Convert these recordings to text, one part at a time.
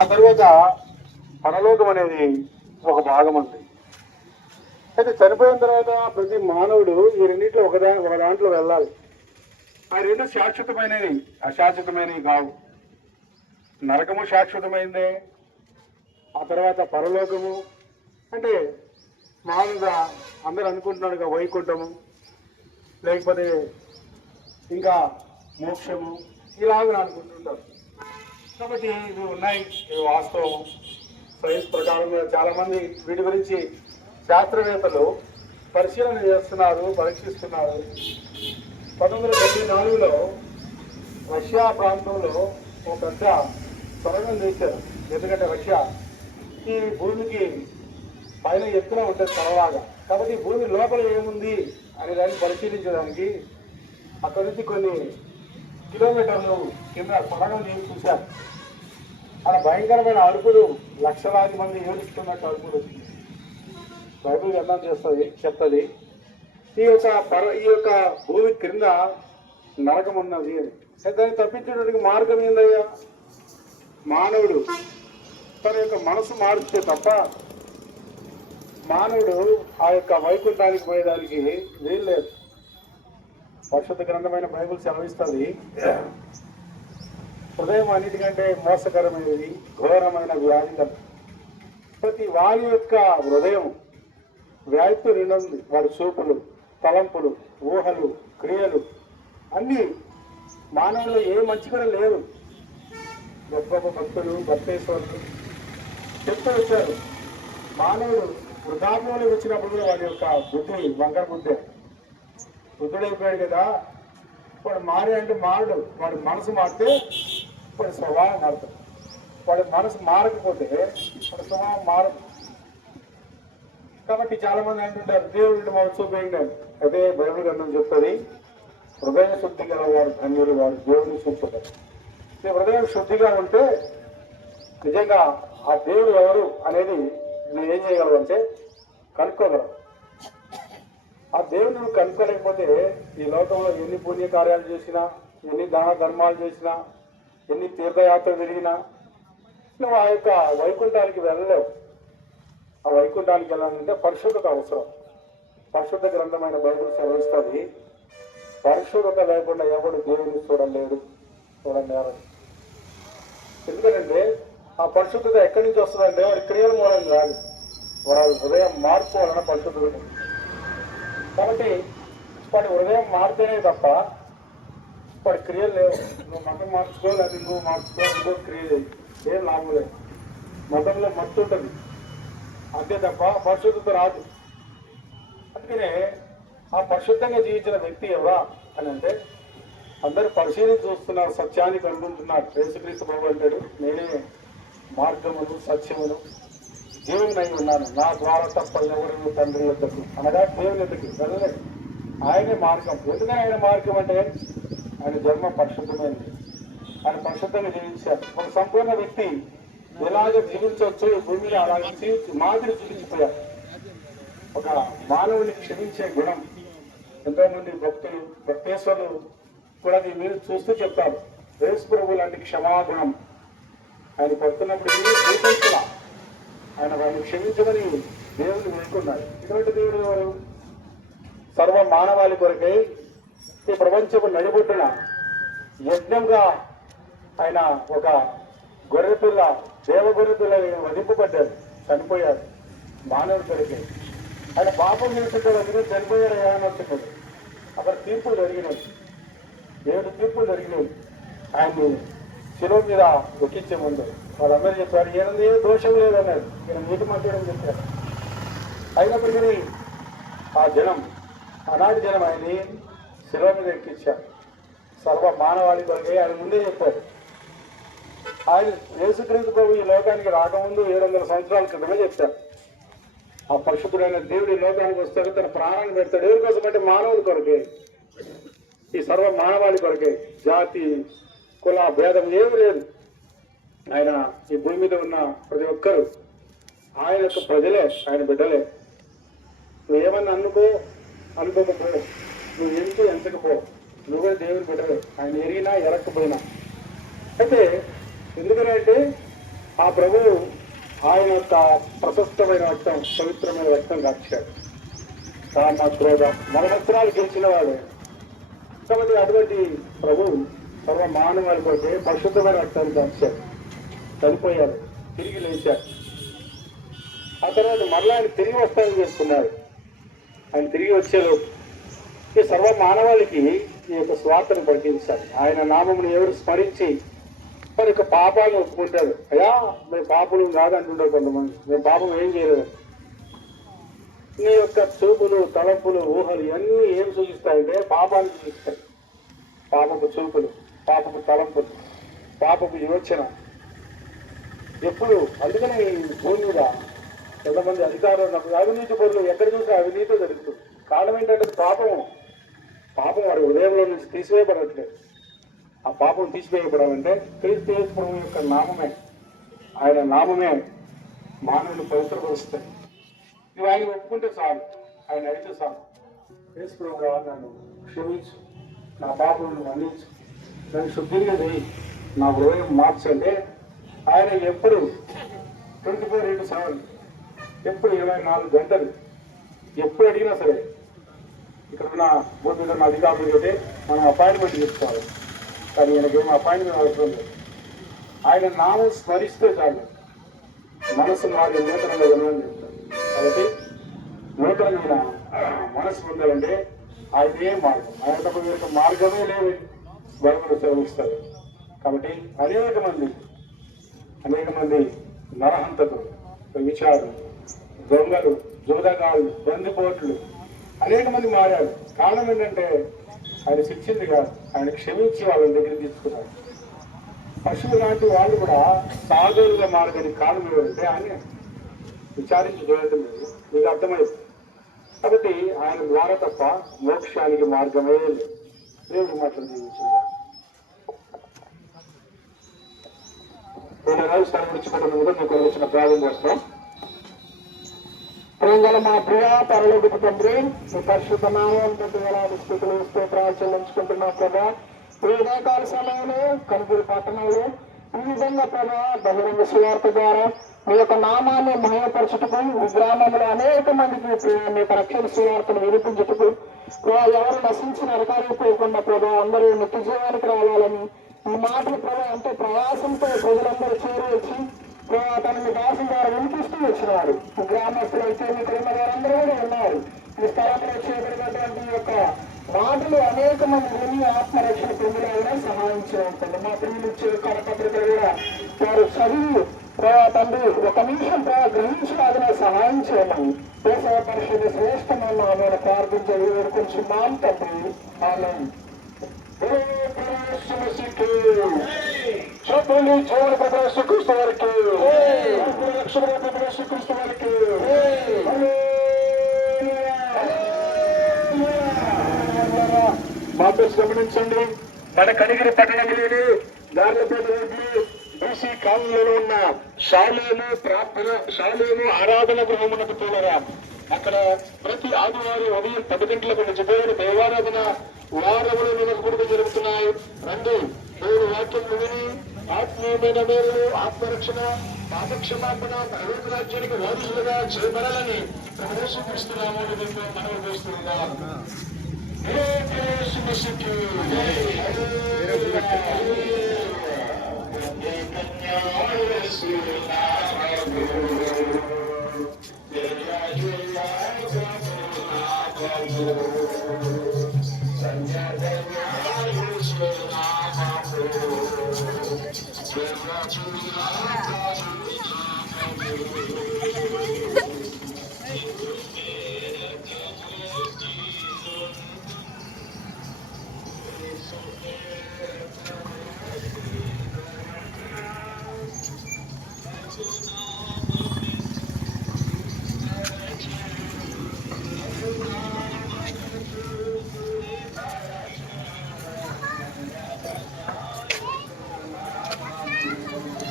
ఆ తర్వాత పరలోకం అనేది ఒక భాగం ఉంది. అయితే చనిపోయిన తర్వాత ప్రతి మానవుడు ఈ రెండింటిలో ఒక దాంట్లో వెళ్ళాలి. ఆ రెండు శాశ్వతమైనవి, అశాశ్వతమైనవి కావు. నరకము శాశ్వతమైందే, ఆ తర్వాత పరలోకము అంటే మామూలుగా అందరూ అనుకుంటున్నాడుగా వైకుంఠము, లేకపోతే ఇంకా మోక్షము ఇలాగ అనుకుంటుంటారు. కాబట్టి ఇవి ఉన్నాయి, ఇవి వాస్తవం. సైన్స్ ప్రకారం చాలామంది వీటి గురించి శాస్త్రవేత్తలు పరిశీలన చేస్తున్నారు, పరీక్షిస్తున్నారు. 1974లో రష్యా ప్రాంతంలో ఒక పెద్ద సొరంగం చేశారు. ఎందుకంటే రష్యా ఈ భూమికి పైన ఎత్తున ఉంటుంది తలలాగా, కాబట్టి భూమి లోపల ఏముంది అనే దాన్ని పరిశీలించడానికి అక్కడి నుంచి కొన్ని కిలోమీటర్లు కింద సొరంగం చేసి చూశారు. అలా భయంకరమైన అరుపులు, లక్షలాది మంది ఏడుస్తున్నట్టు అరుపులు బైబిల్ గ్రంథం చెప్తుంది. ఈ యొక్క భూమి క్రింద నరకం ఉన్నది అని. దాన్ని తప్పించేటటువంటి మార్గం ఏందయ్యా? మానవుడు తన యొక్క మనసు మారిస్తే తప్ప మానవుడు ఆ యొక్క వైకుంఠానికి పోయేదానికి వీలు లేదు. పరిశుద్ధ గ్రంథమైన బైబిల్ సెలవిస్తుంది, హృదయం అన్నిటికంటే మోసకరమైనది, ఘోరమైన వ్యాధికరం. ప్రతి వారి యొక్క హృదయం వ్యాధితో నిండింది. వారి చూపులు, తలంపులు, ఊహలు, క్రియలు అన్నీ మానవుల్లో ఏ మంచి కూడా లేవు. గొప్ప గొప్ప భక్తులు, భక్తేశ్వరులు చెప్తూ వచ్చారు, మానవుడు వృద్ధాప్యంలో వచ్చినప్పుడు కూడా వాడి యొక్క బుద్ధి వంకర బుద్ధి, వృద్ధుడైపోయాడు కదా, వాడు మారి అంటే మారడు. వాడి మనసు మారితే వాడి స్వభావం మారుతాడు. వాడి మనసు మారకపోతే వాడి స్వభావం మారదు. కాబట్టి చాలా మంది అంటుంటారు దేవుడి మాకు చూపేయండి. అదే బైబిల్ గ్రంథం చెప్తుంది, హృదయ శుద్ధి గల వారు ధన్యులు, వారు దేవుడిని చూపుతారు. హృదయం శుద్ధిగా ఉంటే నిజంగా ఆ దేవుడు ఎవరు అనేది నువ్వు ఏం చేయగలవు అంటే కనుక్కోగలవు. ఆ దేవుడు నువ్వు కనుక్కోలేకపోతే ఈ లోకంలో ఎన్ని పుణ్య కార్యాలు చేసినా, ఎన్ని దాన ధర్మాలు చేసినా, ఎన్ని తీర్థయాత్రలు తిరిగినా నువ్వు ఆ యొక్క వైకుంఠానికి వెళ్ళలేవు. ఆ వైకుంఠానికి వెళ్ళాలంటే పరిశుద్ధత అవసరం. పరిశుద్ధ గ్రంథమైన బైబిల్ సెలవిస్తుంది, పరిశుద్ధత లేకుండా ఎవడు దేవుడిని చూడలేరు. ఎందుకంటే ఆ పరిశుద్ధత ఎక్కడి నుంచి వస్తుందంటే వాడి క్రియల మూలంగా రాదు, వాడి హృదయం మార్పు వలన పరిశుద్ధత. కాబట్టి వాడి హృదయం మారితేనే తప్ప వాడి క్రియలు లేవు. నువ్వు మతం మార్చుకో, లేదా నువ్వు మార్చుకో, ఇంకో క్రియ లేదు, ఏం లాభం లేదు. మతంలో మత్తు ఉంటుంది అంతే తప్ప పరిశుద్ధత రాదు. అందుకనే ఆ పరిశుద్ధంగా జీవించిన వ్యక్తి ఎవరా అని అంటే అందరూ పరిశీలించి చూస్తున్నారు, సత్యాన్ని కనుగొంటున్నారు. యేసుక్రీస్తు ప్రభువు అంటాడు, నేనే మార్గమును సత్యమును దేవుని అయి ఉన్నాను, నా ద్వారా తప్ప ఎవరు తండ్రి యొద్దకు అనగా దేవుని యొద్దకు వెళ్ళలేదు. ఆయనే మార్గం. ఎందుకని ఆయన మార్గం అంటే ఆయన జన్మ పరిశుద్ధమైనది, ఆయన పరిశుద్ధంగా జీవించారు. ఒక సంపూర్ణ వ్యక్తి ఎలాగ జీవించవచ్చు భూమి మీద అలాగే జీవించి మాదిరి జీవించిపోయారు. ఒక మానవుని క్షమించే గుణం. ఎంతో మంది భక్తులు, భక్తేశ్వరులు కూడా మీరు చూస్తూ చెప్తారు, యేసు ప్రభు లాంటి క్షమాగుణం ఆయన పడుతున్నప్పుడు చూపించిన ఆయన వారిని క్షమించమని దేవుని వేడుకున్నాడు. ఇటువంటి దేవుడు ఎవరు? సర్వ మానవాళి కొరకై ఈ ప్రపంచపు నడిబొట్టున యజ్ఞంగా ఆయన ఒక గొర్రెపిల్ల, దేవగొర్రెపిల్ల వధింపబడ్డాడు, చనిపోయాడు మానవుడి కొరకై. ఆయన పాపం చేసేటప్పుడు అందుకే చనిపోయాడు ఏమని వచ్చినాడు. అక్కడ తీర్పులు జరిగినాయి, 7 తీర్పులు జరిగినాయి. ఆయన్ని శిలువ మీద ఎక్కించే ముందు వాళ్ళందరూ చెప్పారు, ఏనంది ఏ దోషం లేదన్నారు. ఈయన నీటి మధ్యడం చెప్పారు. అయినప్పటికీ ఆ జనం, ఆనాటి జనం ఆయన్ని శిలువ మీద ఎక్కించారు. సర్వ మానవాళి కొరకై ఆయన ముందే చెప్పారు. ఆయన యేసుక్రీస్తు ప్రభు ఈ లోకానికి రాకముందు 700 సంవత్సరాల క్రితమే చెప్పారు, ఆ పరిశుద్ధుడైన దేవుడు ఈ లోకానికి వస్తాడు, తన ప్రాణాన్ని పెడతాడు. ఎవరి కోసం అంటే మానవుల కొరకే, ఈ సర్వ మానవాళి కొరకే. జాతి, కుల భేదం ఏమీ లేదు. ఆయన ఈ భూమి మీద ఉన్న ప్రతి ఒక్కరు ఆయన యొక్క ప్రజలే, ఆయన బిడ్డలే. నువ్వేమన్నా అనుకోకపో, నువ్వు ఎంచకపో, నువ్వే దేవుని బిడ్డలే, ఆయన ఎరిగినా ఎరక్కపోయినా. అయితే ఎందుకంటే ఆ ఆ ప్రభువు ఆయన యొక్క ప్రశస్తమైన రక్తం, పవిత్రమైన రక్తం కాచాడు. కామ క్రోధ మరణత్రాలు గెలిచిన వాడు. కాబట్టి అటువంటి ప్రభువు సర్వ మానవాళి కొట్టే పరిశుద్ధమైన రక్తాన్ని కాచాడు. చనిపోయాడు, తిరిగి లేచాడు. ఆ తర్వాత మరలా ఆయన తిరిగి వస్తానని చెప్పుకున్నాడు. ఆయన తిరిగి వచ్చేలోపు ఈ సర్వ మానవాళికి ఈ యొక్క స్వార్థను ప్రకటించాలి. ఆయన నామమును ఎవరు స్మరించి వారి యొక్క పాపాలను ఒప్పుకుంటారు. అయ్యా మేము పాపలు కాదంటుంటారు కొంతమంది. మేము పాపం ఏం చేయలేదు. నీ యొక్క చూపులు, తలంపులు, ఊహలు ఇవన్నీ ఏం సూచిస్తాయంటే పాపాన్ని సూచిస్తాయి. పాపపు చూపులు, పాపపు తలంపులు, పాపపు యోచన ఎప్పుడు. అందుకని భూమి మీద కొంతమంది అధికారులు ఉన్నప్పుడు అవినీతి పనులు ఎక్కడ చూసినా అవినీతి జరుగుతుంది. కారణం ఏంటంటే పాపం వారి హృదయంలో నుంచి తీసివేయబడట్లేదు. ఆ పాపం తీసివేయబడాలంటే క్రీస్తు యేసు ప్రభువు యొక్క నామమే, ఆయన నామమే మానవుని పవిత్రపరుస్తాయి. నువ్వు ఆయన ఒప్పుకుంటే చాలు, ఆయన అడిగితే చాలు. యేసు ప్రభువా నన్ను క్షమించు, నా పాపలను మన్నించు, నన్ను శుద్ధిగా చేయి, నా హృదయం మార్చంటే ఆయన ఎప్పుడు 24/7 ఎప్పుడు 24 గంటలు ఎప్పుడు అడిగినా సరే ఇక్కడ ఉన్న భూమి మీద ఉన్న అధికారులు అయితే మనం అపాయింట్మెంట్ తీసుకోవాలి. కానీ ఈయనకేమో అపాయింట్మెంట్ అవసరం లేదు. ఆయన నామం స్మరిస్తే చాలు మనసు మారి నూతనంగా వినాలని చెప్తారు. కాబట్టి నూతనమైన మనసు పొందాలంటే ఆయనే మార్గం. ఆయన తప్ప వీరికి మార్గమే లేదు బైబిల్ సెలవిస్తారు. కాబట్టి అనేక మంది నరహంతకులు, విచారులు, దొంగలు, జోదగాళ్ళు, బందిపోట్లు అనేక మంది మారారు. కారణం ఏంటంటే ఆయన శిక్షింది కాదు, ఆయన క్షమించి వాళ్ళని దగ్గర తీసుకున్నారు. పశువు లాంటి వాళ్ళు కూడా సాధువులుగా మారడానికి కారణం ఏమంటే ఆయన విచారించి చూడటం లేదు. మీకు అర్థమైంది. కాబట్టి ఆయన ద్వారా తప్ప మోక్షానికి మార్గమే లేదు. దేవుడి మాటలు జీవించింది. స్థలం విడిచిపెట్టడం కూడా మీకు వచ్చిన ప్రారంభం చేస్తాం. ప్రేమల మా ప్రియ పరలోకపు తండ్రి, మీ పరిశుద్ధ నామంతో వేలాది స్థితులు స్తోత్రాలు చెల్లించుకుంటున్నాం ప్రభా. ఈ ఉదయకాల సమయంలో కనుగోలు పట్టణంలో ఈ విధంగా ప్రభా బహిరంగ సువార్త ద్వారా మీ యొక్క నామాన్ని మహిమపరచుటకు ఈ గ్రామంలో అనేక మందికి మీ యొక్క రక్షణ సువార్తను వినిపించుటకు ఎవరు నశించిన అధికారిపోకుండా ప్రభా అందరూ నిత్య జీవానికి రావాలని ఈ మాటలు ప్రభా ఎంతో ప్రయాసంతో ప్రజలందరూ చేరవచ్చి తనని దాసం ద్వారా వినిపిస్తూ వచ్చినారు. గ్రామస్తులు అయితే మీకు ఉన్న వారందరూ కూడా ఉన్నారు. ఈ స్థలంలో చేయబడినటువంటి యొక్క మాటలు అనేక మంది విని ఆత్మరక్షణ పొందిన సహాయం చేయండి. మా ప్రియులు ఇచ్చే కరపత్రికలు కూడా వారు చదివి తండ్రి ఒక నిమిషం గ్రహించడానికి సహాయం చేయమని దేశ పరిషత్ శ్రేష్టమైన ఆమెను ప్రార్థించేది వేడుకొంచున్నాం తండ్రి. ఆమేన్. చెప్పండి జీవన ప్రకాశ క్రీస్తు వారికి, రక్షణ ప్రకాశ క్రీస్తు వారికి. మాటలు గమనించండి. మన కనిగిరి పట్టణంలోని గార్లపేట రోడ్లు బీసీ కాలనీలో ఉన్న శాలేము ఆరాధన గృహమునకు తోలరా. అక్కడ ప్రతి ఆదివారం ఉదయం 10 గంటలకు నిజమైన దేవారాధన వారములు నిలకూడదు జరుగుతున్నాయి. రండి, దేవుడు వాక్యం విని ఆత్మీయమైన మేలు, ఆత్మరక్షణ, పాపక్షమాపణ, పరలోక రాజ్యానికి వారసులుగా చేయబడాలని ప్రవేశిస్తున్నాము. మనవి చేస్తున్నాం.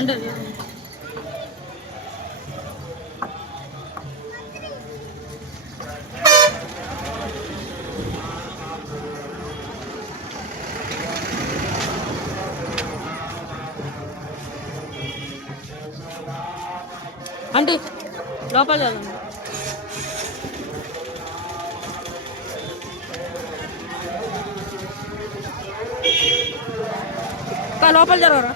Under అంటే లోపల చదవండి. లోపల జరగరా.